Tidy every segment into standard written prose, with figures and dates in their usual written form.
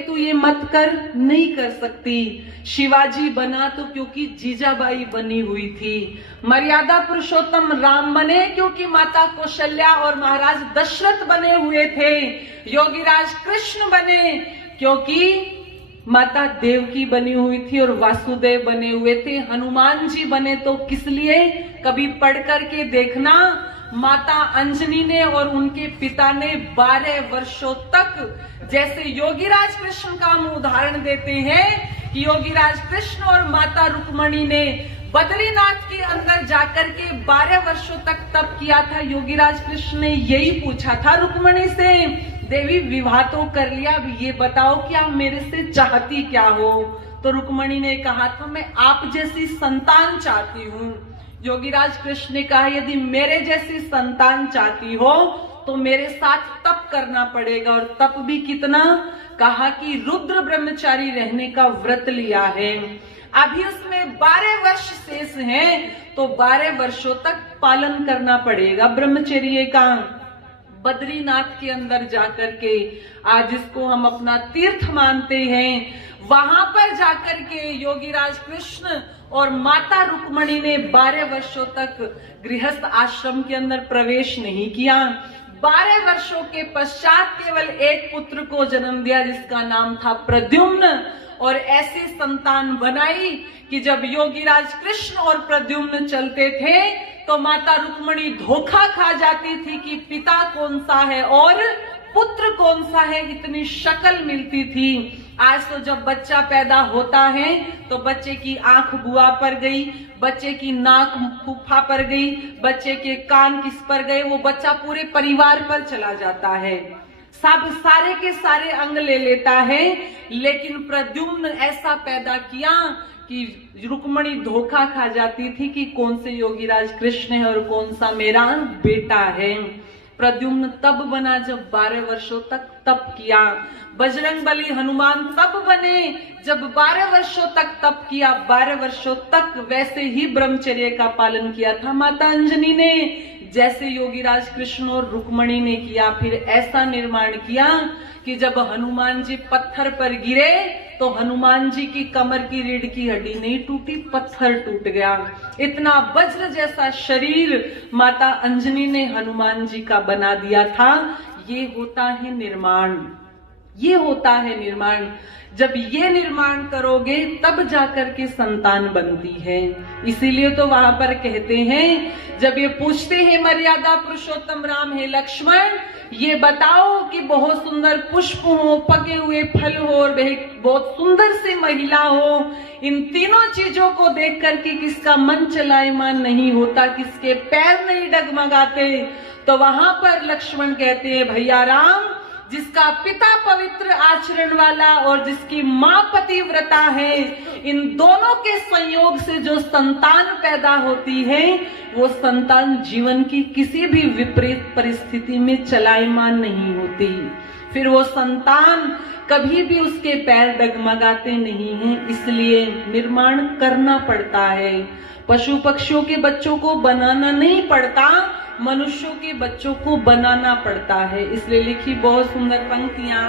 तू ये मत कर, नहीं कर सकती। शिवाजी बना तो क्योंकि जीजाबाई बनी हुई थी। मर्यादा पुरुषोत्तम राम बने क्योंकि माता कौशल्या और महाराज दशरथ बने हुए थे। योगीराज कृष्ण बने क्योंकि माता देवकी बनी हुई थी और वासुदेव बने हुए थे। हनुमान जी बने तो किस लिए? कभी पढ़ करके देखना, माता अंजनी ने और उनके पिता ने 12 वर्षों तक, जैसे योगीराज कृष्ण का हम उदाहरण देते हैं कि योगीराज कृष्ण और माता रुक्मणी ने बद्रीनाथ के अंदर जाकर के 12 वर्षों तक तप किया था। योगीराज कृष्ण ने यही पूछा था रुक्मणी से, देवी विवाह तो कर लिया, अब ये बताओ कि आप मेरे से चाहती क्या हो? तो रुक्मणी ने कहा था मैं आप जैसी संतान चाहती हूँ। योगीराज कृष्ण ने कहा यदि मेरे जैसी संतान चाहती हो तो मेरे साथ तप करना पड़ेगा। और तप भी कितना? कहा कि रुद्र ब्रह्मचारी रहने का व्रत लिया है। अभी उसमें 12 वर्ष शेष हैं, तो 12 वर्षों तक पालन करना पड़ेगा ब्रह्मचर्य का। बद्रीनाथ के अंदर जाकर के, आज इसको हम अपना तीर्थ मानते हैं, वहां पर जाकर के योगीराज कृष्ण और माता रुक्मणी ने 12 वर्षों तक गृहस्थ आश्रम के अंदर प्रवेश नहीं किया। 12 वर्षों के पश्चात केवल एक पुत्र को जन्म दिया जिसका नाम था प्रद्युम्न। और ऐसी संतान बनाई कि जब योगीराज कृष्ण और प्रद्युम्न चलते थे तो माता रुक्मणी धोखा खा जाती थी कि पिता कौन सा है और पुत्र कौन सा है, इतनी शक्ल मिलती थी। आज तो जब बच्चा पैदा होता है तो बच्चे की आंख बुआ पर गई, बच्चे की नाक फूफा पर गई, बच्चे के कान किस पर गए, वो बच्चा पूरे परिवार पर चला जाता है, सब सारे के सारे अंग ले लेता है। लेकिन प्रद्युम्न ऐसा पैदा किया कि रुक्मणी धोखा खा जाती थी कि कौन से योगीराज कृष्ण है और कौन सा मेरा बेटा है। प्रद्युम्न तब बना जब 12 वर्षों तक तप किया। बजरंगबली हनुमान तब बने जब 12 वर्षों तक तप किया। 12 वर्षों तक वैसे ही ब्रह्मचर्य का पालन किया था माता अंजनी ने, जैसे योगीराज कृष्ण और रुक्मणी ने किया। फिर ऐसा निर्माण किया कि जब हनुमान जी पत्थर पर गिरे तो हनुमान जी की कमर की रीढ़ की हड्डी नहीं टूटी, पत्थर टूट गया। इतना वज्र जैसा शरीर माता अंजनी ने हनुमान जी का बना दिया था। ये होता है निर्माण, ये होता है निर्माण। जब ये निर्माण करोगे तब जाकर के संतान बनती है। इसीलिए तो वहां पर कहते हैं, जब ये पूछते हैं मर्यादा पुरुषोत्तम राम, हे लक्ष्मण ये बताओ कि बहुत सुंदर पुष्प हो, पके हुए फल हो और बहुत सुंदर से महिला हो, इन तीनों चीजों को देख करके किसका मन चलायमान नहीं होता, किसके पैर नहीं डगमगाते? तो वहां पर लक्ष्मण कहते हैं, भैया राम, जिसका पिता पवित्र आचरण वाला और जिसकी मां पतिव्रता है, इन दोनों के संयोग से जो संतान पैदा होती है वो संतान जीवन की किसी भी विपरीत परिस्थिति में चलायमान नहीं होती। फिर वो संतान कभी भी उसके पैर डगमगाते नहीं हैं। इसलिए निर्माण करना पड़ता है। पशु पक्षियों के बच्चों को बनाना नहीं पड़ता, मनुष्यों के बच्चों को बनाना पड़ता है। इसलिए लिखी बहुत सुंदर पंक्तियां,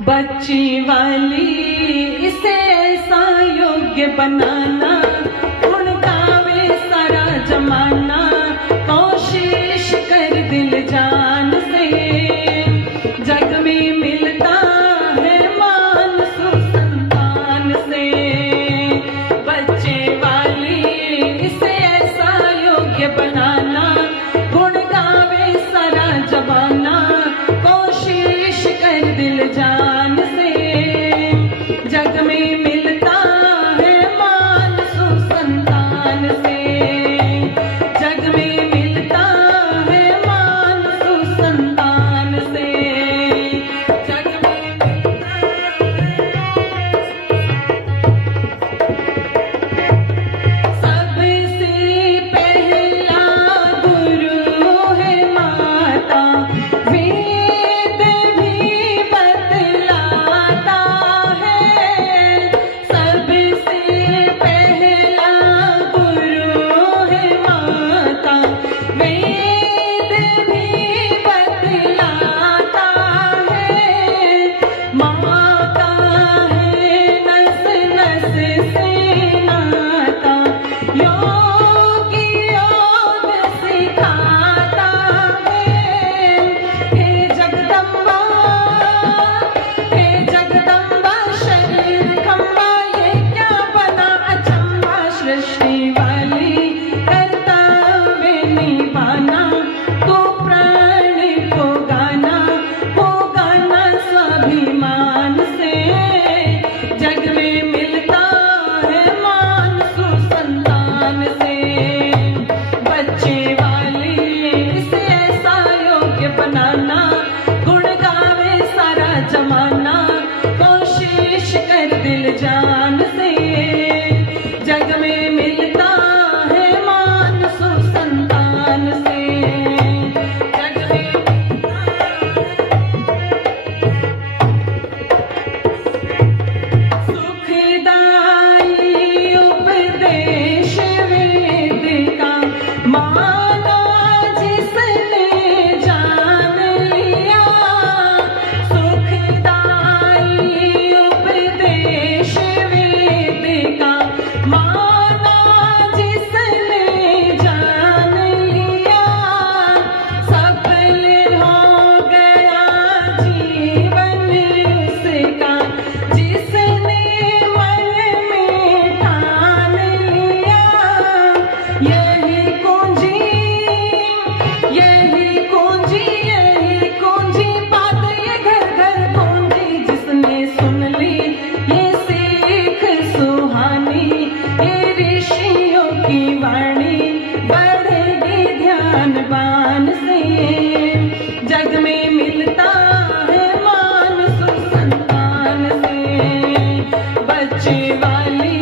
बच्ची वाली इसे ऐसा योग्य बनाना, गुण गावे सारा जमाना, कोशिश कर दिल जान से, जग में मिलता है मान सुसंतान से। बच्चे वाली इसे ऐसा योग्य बनाना, गुण गावे सारा जमाना, कोशिश कर दिल जान से, जग में मिलता है मान सुसंतान से, जग में मिलता है मान सुसंतान से, जग में मिलता सबसे पहला गुरु है माता, वेद भी बतलाए, बच्चे वाली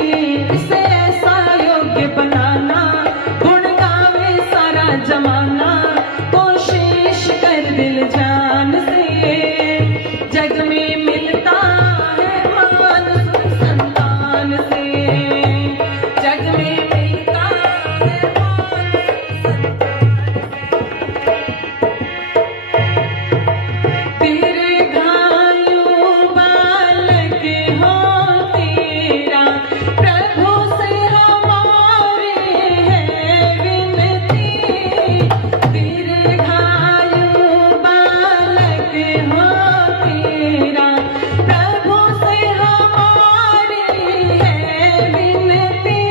इसे ऐसा योग्य बनाना, गुण गावे सारा जमाना, कोशिश कर दिल जान से, जग में मिलता है मान संतान से, जग में मिलता है मान दीर्घायु बालक हो तेरा, प्रभु से हमारी है विनती, दीर्घायु बालक हो तेरा, प्रभु से हमारी है विनती,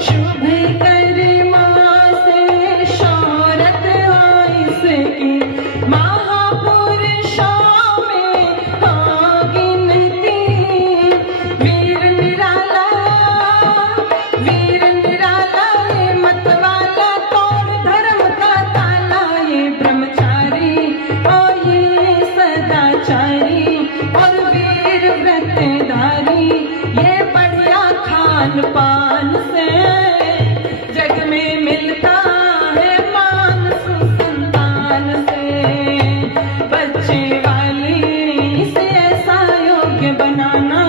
शुभ कर्मा से शौहरत हो इसकी, महापुरुषों में हो गिनती, वीर निराला ये मत वाला, तोड़ धर्म का ताला, ये ब्रह्मचारी और ये सदाचारी, और वीर व्रतधारी, ये बढ़िया खान पान से, जग में मिलता है मान सुसंतान से, बच्चे वाली इसे ऐसा योग्य बनाना,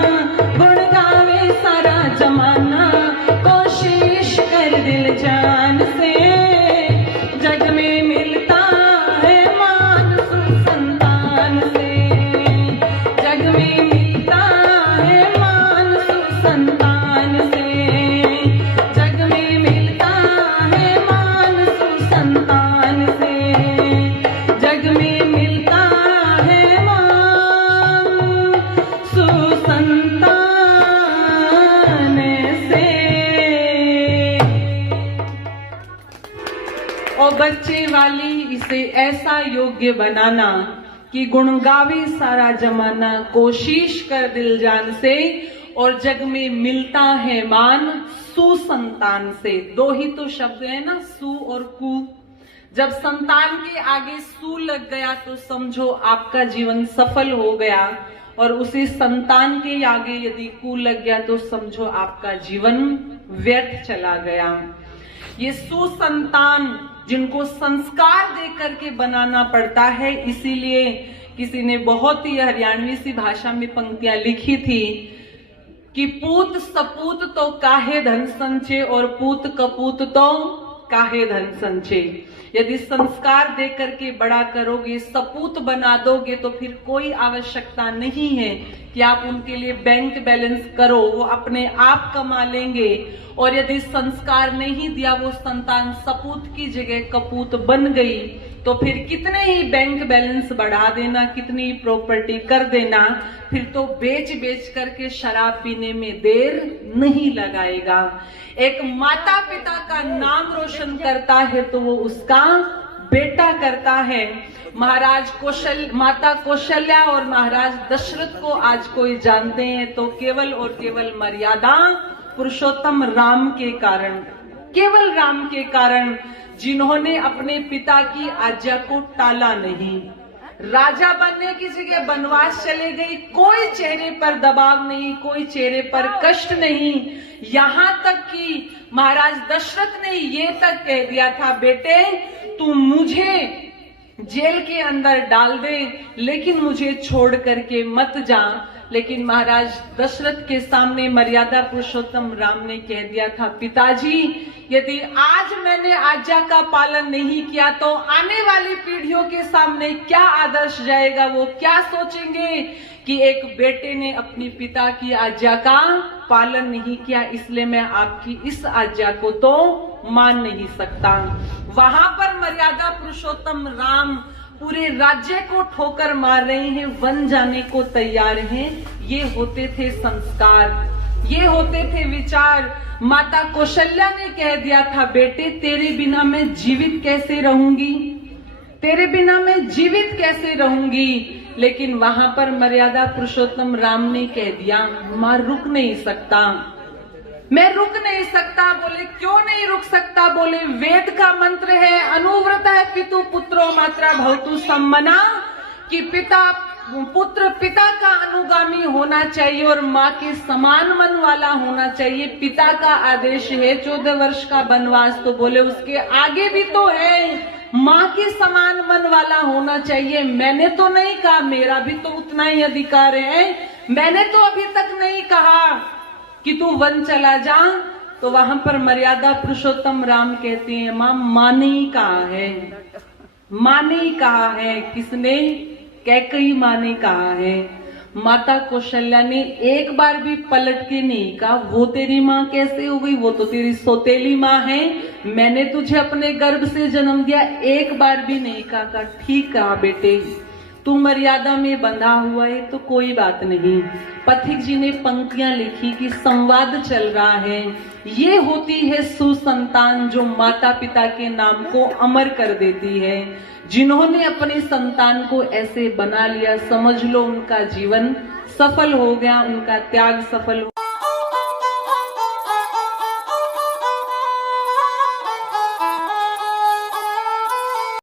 गुण गावे सारा जमाना, कोशिश कर दिल जान से, जग में मिलता है मान सुसंतान से, जग में मिलता है मान सुसंतान से, जग में मिलता है मान सुसंतान से, जग में मिलता है मान सुसंतान से। ओ बच्चे वाली इसे ऐसा योग्य बनाना कि गुण गावे सारा जमाना, कोशिश कर दिल जान से, और जग में मिलता है मान सुसंतान से। दो ही तो शब्द है ना, सु और कु। जब संतान के आगे सु लग गया तो समझो आपका जीवन सफल हो गया, और उसी संतान के आगे यदि कु लग गया तो समझो आपका जीवन व्यर्थ चला गया। ये सुसंतान जिनको संस्कार दे करके बनाना पड़ता है, इसीलिए किसी ने बहुत ही हरियाणवी सी भाषा में पंक्तियां लिखी थी कि पूत सपूत तो काहे धन संचे, और पूत कपूत तो काहे धन संचे। यदि संस्कार दे करके बड़ा करोगे, सपूत बना दोगे, तो फिर कोई आवश्यकता नहीं है कि आप उनके लिए बैंक बैलेंस करो, वो अपने आप कमा लेंगे। और यदि संस्कार नहीं दिया, वो संतान सपूत की जगह कपूत बन गई, तो फिर कितने ही बैंक बैलेंस बढ़ा देना, कितनी ही प्रॉपर्टी कर देना, फिर तो बेच बेच करके शराब पीने में देर नहीं लगाएगा। एक माता पिता का नाम रोशन करता है तो वो उसका बेटा करता है। माता कौशल्या और महाराज दशरथ को आज कोई जानते हैं तो केवल और केवल मर्यादा पुरुषोत्तम राम के कारण, केवल राम के कारण, जिन्होंने अपने पिता की आज्ञा को टाला नहीं। राजा बनने की जगह वनवास चले गई, कोई चेहरे पर दबाव नहीं, कोई चेहरे पर कष्ट नहीं। यहाँ तक कि महाराज दशरथ ने ये तक कह दिया था, बेटे तू मुझे जेल के अंदर डाल दे, लेकिन मुझे छोड़ करके मत जा। लेकिन महाराज दशरथ के सामने मर्यादा पुरुषोत्तम राम ने कह दिया था, पिताजी यदि आज मैंने आज्ञा का पालन नहीं किया तो आने वाली पीढ़ियों के सामने क्या आदर्श जाएगा, वो क्या सोचेंगे कि एक बेटे ने अपनी पिता की आज्ञा का पालन नहीं किया, इसलिए मैं आपकी इस आज्ञा को तो मान नहीं सकता। वहां पर मर्यादा पुरुषोत्तम राम पूरे राज्य को ठोकर मार रहे हैं, वन जाने को तैयार हैं। ये होते थे संस्कार, ये होते थे विचार। माता कौशल्या ने कह दिया था, बेटे तेरे बिना मैं जीवित कैसे रहूंगी, तेरे बिना मैं जीवित कैसे रहूंगी। लेकिन वहां पर मर्यादा पुरुषोत्तम राम ने कह दिया, मां रुक नहीं सकता, मैं रुक नहीं सकता। बोले क्यों नहीं रुक सकता? बोले वेद का मंत्र है, अनुव्रत है पितु पुत्रो मात्रा भवतु सम्मना, कि पिता पुत्र पिता का अनुगामी होना चाहिए और माँ के समान मन वाला होना चाहिए। पिता का आदेश है 14 वर्ष का वनवास, तो बोले उसके आगे भी तो है, माँ के समान मन वाला होना चाहिए। मैंने तो नहीं कहा, मेरा भी तो उतना ही अधिकार है। मैंने तो अभी तक नहीं कहा कि तू वन चला जा। तो वहां पर मर्यादा पुरुषोत्तम राम कहते हैं, माँ ने ही कहा है, माँ ने ही कहा है। किसने? कैकेयी माँ ने कहा है। माता कौशल्या ने एक बार भी पलट के नहीं कहा वो तेरी माँ कैसे हो गई, वो तो तेरी सौतेली माँ है, मैंने तुझे अपने गर्भ से जन्म दिया। एक बार भी नहीं कहा ठीक कहा बेटे, तू मर्यादा में बंधा हुआ है तो कोई बात नहीं। पथिक जी ने पंक्तियां लिखी कि संवाद चल रहा है, ये होती है सुसंतान जो माता पिता के नाम को अमर कर देती है। जिन्होंने अपने संतान को ऐसे बना लिया, समझ लो उनका जीवन सफल हो गया, उनका त्याग सफल हो